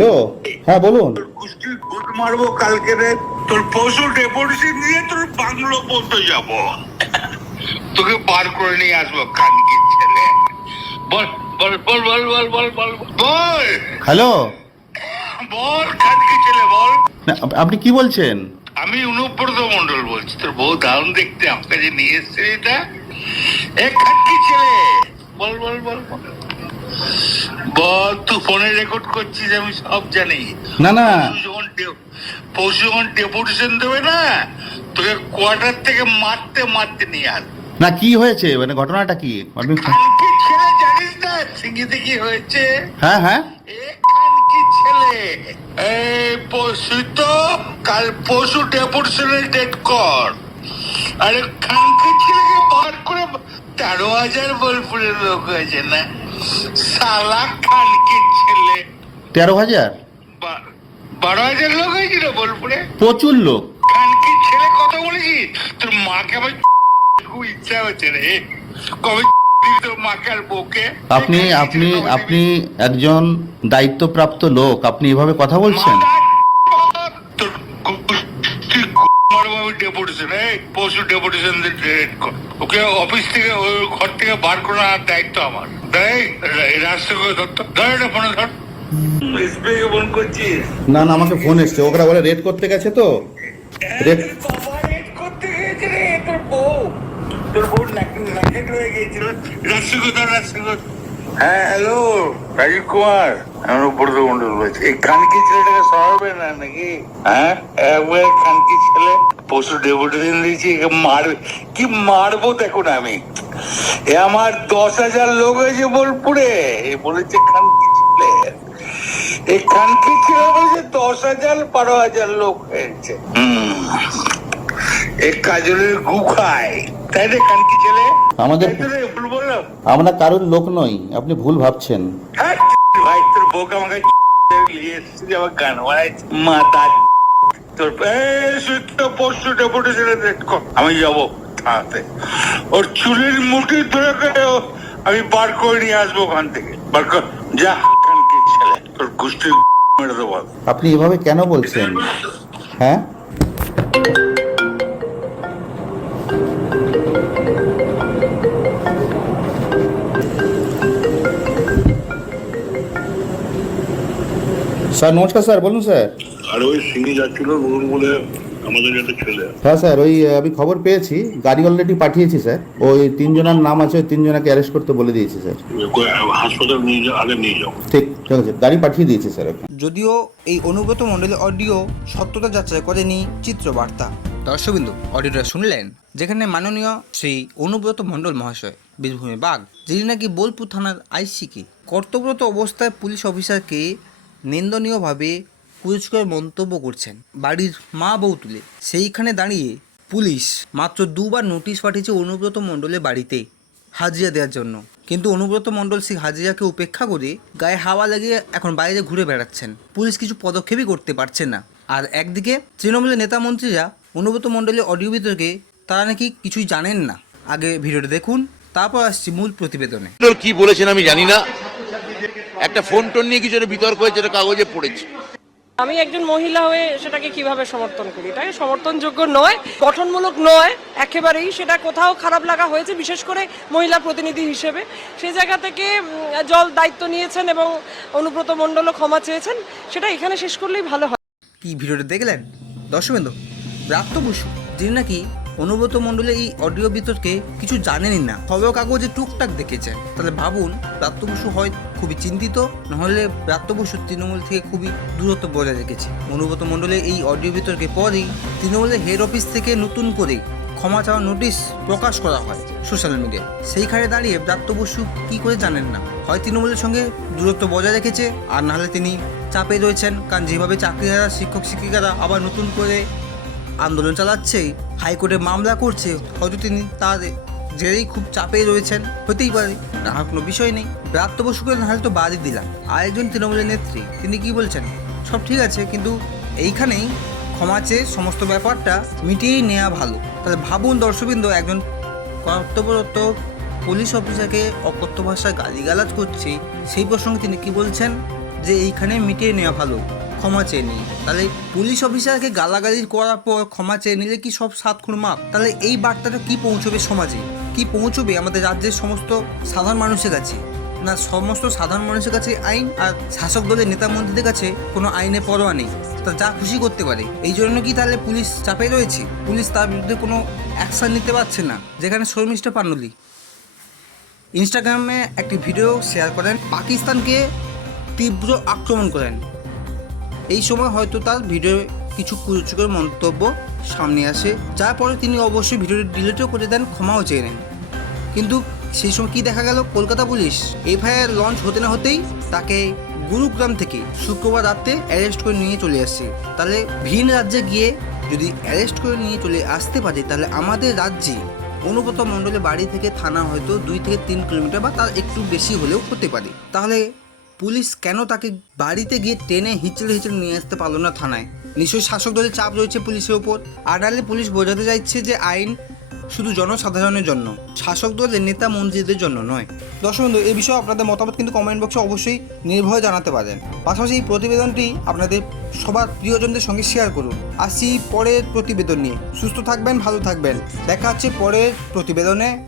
Hello হ্যাঁ বলুন। মারবো কালকে রে। তোর পশু ডেপুটেশন দিয়ে তোর বাংলো পর্যন্ত যাব। তোকে বার করে নিয়ে আসব কানকি ছেলে। বল বল বল বল বল বল বল বল। হ্যালো? বল কানকি ছেলে বল। আপনি কি বলছেন? আমি অনুব্রত মন্ডল বলছি। তোর বউ দারুণ দেখতে আমার কাছে নিয়ে এসছে এটা এ কানকি ছেলে। বল বল বল বল। বল তুই ফোনে রেকর্ড করছিস আমি সব জানি। না না। যখন পরশু যখন ডেপুটেশন দেবে না তোকে কোয়ার্টার থেকে মারতে মারতে নিয়ে আস না কি হয়েছে? মানে ঘটনাটা কি? ছেলে জানিস না? সিঙ্গিতে কি হয়েছে? হ্যাঁ হ্যাঁ। ছেলে। এই পরশু তো কাল পরশু ডেপুটেশনের ডেট কর। আরে খানকি ছেলেকে বার করে তেরো হাজার বোলপুরের লোক হয়েছে না? সালা ছেলে তেরো হাজার? বারো হাজার লোক হয়েছিল বোলপুরে? প্রচুর লোক। ছেলে কথা বলেছি? তোর মাকে আমার খুব ইচ্ছা হচ্ছে রে। কবে আপনি আপনি আপনি একজন দায়িত্বপ্রাপ্ত লোক আপনি এভাবে কথা বলছেন? পশু ডেপুটেশন ওকে অফিস থেকে ওই ঘর থেকে বার করার দায়িত্ব আমার। দেয় রাস্তা করে ধরতো ধর এটা ফোনে ধর। না না আমাকে ফোন এসছে। ওরা বলে রেড করতে গেছে তো। রেড করতে গিয়েছে রে তোর বউ। তোর বউ নাকেট হয়ে গিয়েছিল। রাষ্ট্রগত রাষ্ট্রগত হ্যাঁ হ্যালো রাজীব কুমার। আমি উপরত মন্ডল বলছি এই খানকি ছেলেটাকে সরাবে না নাকি? হ্যাঁ? একবার খানকি ছেলে পশু ডেপুটেশন দিয়েছি মারবে। কি মারবো দেখুন আমি। এ আমার দশ হাজার লোক হয়েছে বোলপুরে। এ বলেছে খানকি ছেলে। এই খানকি ছেলে বলেছে দশ হাজার, বারো হাজার লোক হয়েছে। এই কাজলের গু খায়। তাই রে কানকি ছেলে? আমাদের- ভুল বললাম। আমরা কারোর লোক নই আপনি ভুল ভাবছেন। হ্যাঁ, ভাই তোর বউকে আমাকে নিয়ে এসেছি আমার গান বানাইছে মাতা তোর পরশু ডেপুটেশনে আমি যাব থানাতে। ওর চুলের মুঠি ধরে আমি বার করে নিয়ে আসব ওখান থেকে। বার কর যা ছেলে তোর মেরে দেবো। আপনি এভাবে কেন বলছেন? হ্যাঁ? স্যার নমস্কার স্যার বলুন স্যার। আর ওই সিঙ্গি যাচ্ছিল নুরুল বলে আমাদের একটা ছেলে। হ্যাঁ স্যার ওই আমি খবর পেয়েছি গাড়ি অলরেডি পাঠিয়েছি স্যার। ওই তিনজনের নাম আছে ওই তিনজনকে অ্যারেস্ট করতে বলে দিয়েছি স্যার। হাসপাতাল নিয়ে যাও আগে নিয়ে যাও। ঠিক ঠিক আছে গাড়ি পাঠিয়ে দিয়েছি স্যার যদিও এই অনুব্রত মণ্ডলের অডিও সত্যতা যাচাই করেনি চিত্রবার্তা। দর্শকবিন্দু অডিওটা শুনলেন যেখানে মাননীয় শ্রী অনুব্রত মণ্ডল মহাশয় বীরভূমে বাঘ যিনি নাকি বোলপুর থানার আইসিকে কর্তব্যরত অবস্থায় পুলিশ অফিসারকে নিন্দনীয়ভাবে পুরস্কার মন্তব্য করছেন। বাড়ির মা বউ তুলে। সেইখানে দাঁড়িয়ে পুলিশ মাত্র দুবার নোটিশ পাঠিয়েছে অনুব্রত মণ্ডলের বাড়িতে হাজিরা দেওয়ার জন্য। কিন্তু অনুব্রত মণ্ডল সেই হাজিরাকে উপেক্ষা করে গায়ে হাওয়া লাগিয়ে এখন বাইরে ঘুরে বেড়াচ্ছেন। পুলিশ কিছু পদক্ষেপই করতে পারছে না। আর একদিকে তৃণমূলের নেতা মন্ত্রীরা অনুব্রত মণ্ডলের অডিও বিতর্কে তারা নাকি কিছুই জানেন না। আগে ভিডিওটা দেখুন, তারপর আসছি মূল প্রতিবেদনে। কি বলেছেন আমি জানি না। একটা ফোন টোন নিয়ে কিছু বিতর্ক হয়েছে কাগজে পড়েছে। আমি একজন মহিলা হয়ে সেটাকে কীভাবে সমর্থন করি? এটাকে সমর্থনযোগ্য নয়? গঠনমূলক নয় একেবারেই সেটা কোথাও খারাপ লাগা হয়েছে বিশেষ করে মহিলা প্রতিনিধি হিসেবে। সেই জায়গা থেকে জল দায়িত্ব নিয়েছেন এবং অনুব্রত মণ্ডলও ক্ষমা চেয়েছেন। সেটা এখানে শেষ করলেই ভালো হয়। কি ভিডিওটা দেখলেন? দর্শকবৃন্দ ব্রাত্য বসু যিনি নাকি অনুব্রত মণ্ডলের এই অডিও বিতর্কে কিছু জানেনই না। খবর কাগজে টুকটাক দেখেছেন তাহলে ভাবুন, ব্রাত্য বসু হয় খুবই চিন্তিত, নাহলে ব্রাত্য বসু তৃণমূল থেকে খুবই দূরত্ব বজায় রেখেছে। অনুব্রত মণ্ডলের এই অডিও বিতর্কে পরেই তৃণমূলের হেড অফিস থেকে নতুন করে ক্ষমা চাওয়ার নোটিশ প্রকাশ করা হয় সোশ্যাল মিডিয়ায় সেইখানে দাঁড়িয়ে ব্রাত্য বসু কি করে জানেন না? হয় তৃণমূলের সঙ্গে দূরত্ব বজায় রেখেছে, আর নাহলে তিনি চাপে রয়েছেন। কারণ যেভাবে চাকরিহারা শিক্ষক শিক্ষিকারা আবার নতুন করে আন্দোলন চালাচ্ছে হাইকোর্টে মামলা করছে, হয়তো তিনি তার জেরেই খুব চাপেই রয়েছেন, হতেই পারে, না, কোনো বিষয় নেই। ব্রাত্য বসুকে নাহলে তো বাদই দিলাম। আরেকজন তৃণমূলের নেত্রী, তিনি কি বলছেন? সব ঠিক আছে, কিন্তু এইখানেই ক্ষমা চেয়ে সমস্ত ব্যাপারটা মিটিয়েই নেওয়া ভালো। তাহলে ভাবুন দর্শকবৃন্দ, একজন কর্তব্যরত পুলিশ অফিসারকে অকথ্য ভাষায় গালিগালাজ করছে, সেই প্রসঙ্গে তিনি কি বলছেন? যে এইখানে মিটিয়ে নেওয়া ভালো। ক্ষমা চেয়ে নিই। তাহলে পুলিশ অফিসারকে গালাগালি করার পর ক্ষমা চেয়ে নিলে কি সব সাত খুন মাপ? তাহলে এই বার্তাটা কি পৌঁছবে সমাজে? কি পৌঁছবে আমাদের রাজ্যের সমস্ত সাধারণ মানুষের কাছে? না, সমস্ত সাধারণ মানুষের কাছে আইন আর শাসক দলের নেতা মন্ত্রীদের কাছে কোনো আইনে পরোয়া নেই। তা যা খুশি করতে পারে। এই জন্য কি তাহলে পুলিশ চাপে রয়েছে? পুলিশ তার বিরুদ্ধে কোনো অ্যাকশন নিতে পারছে না। যেখানে শর্মিষ্ঠা পান্নলি ইনস্টাগ্রামে একটি ভিডিও শেয়ার করেন, পাকিস্তানকে তীব্র আক্রমণ করেন। এই সময় হয়তো তার ভিডিও কিছু কুরুচিকর মন্তব্য সামনে আসে, যার পরে তিনি অবশ্যই ভিডিওটি ডিলিটও করে দেন, ক্ষমাও চেয়ে নেন। কিন্তু সেই সময় কী দেখা গেল? কলকাতা পুলিশ এফআইআর লঞ্চ হতে না হতেই তাকে গুরুগ্রাম থেকে শুক্রবার রাতে অ্যারেস্ট করে নিয়ে চলে আসে। তাহলে ভিন রাজ্যে গিয়ে যদি অ্যারেস্ট করে নিয়ে চলে আসতে পারে, তাহলে আমাদের রাজ্যে অনুব্রত মণ্ডলের বাড়ি থেকে থানা হয়তো দুই থেকে তিন কিলোমিটার বা তার একটু বেশি হলেও হতে পারে। তাহলে পুলিশ কেন তাকে বাড়িতে গিয়ে টেনে হিচড়ে হিচড়ে নিয়ে আসতে পারল না থানায়? নিশ্চয়ই শাসক দলের চাপ রয়েছে পুলিশের ওপর। আড়ালে পুলিশ বোঝাতে চাইছে যে আইন শুধু জনসাধারণের জন্য, শাসক দলের নেতা মন্ত্রীদের জন্য নয়। দর্শক বন্ধু এই বিষয়ে আপনাদের মতামত কিন্তু কমেন্ট বক্সে অবশ্যই নির্ভয় জানাতে পারেন। পাশাপাশি এই প্রতিবেদনটি আপনাদের সবার প্রিয়জনদের সঙ্গে শেয়ার করুন। আসি পরের প্রতিবেদন নিয়ে। সুস্থ থাকবেন, ভালো থাকবেন। দেখা হচ্ছে পরের প্রতিবেদনে।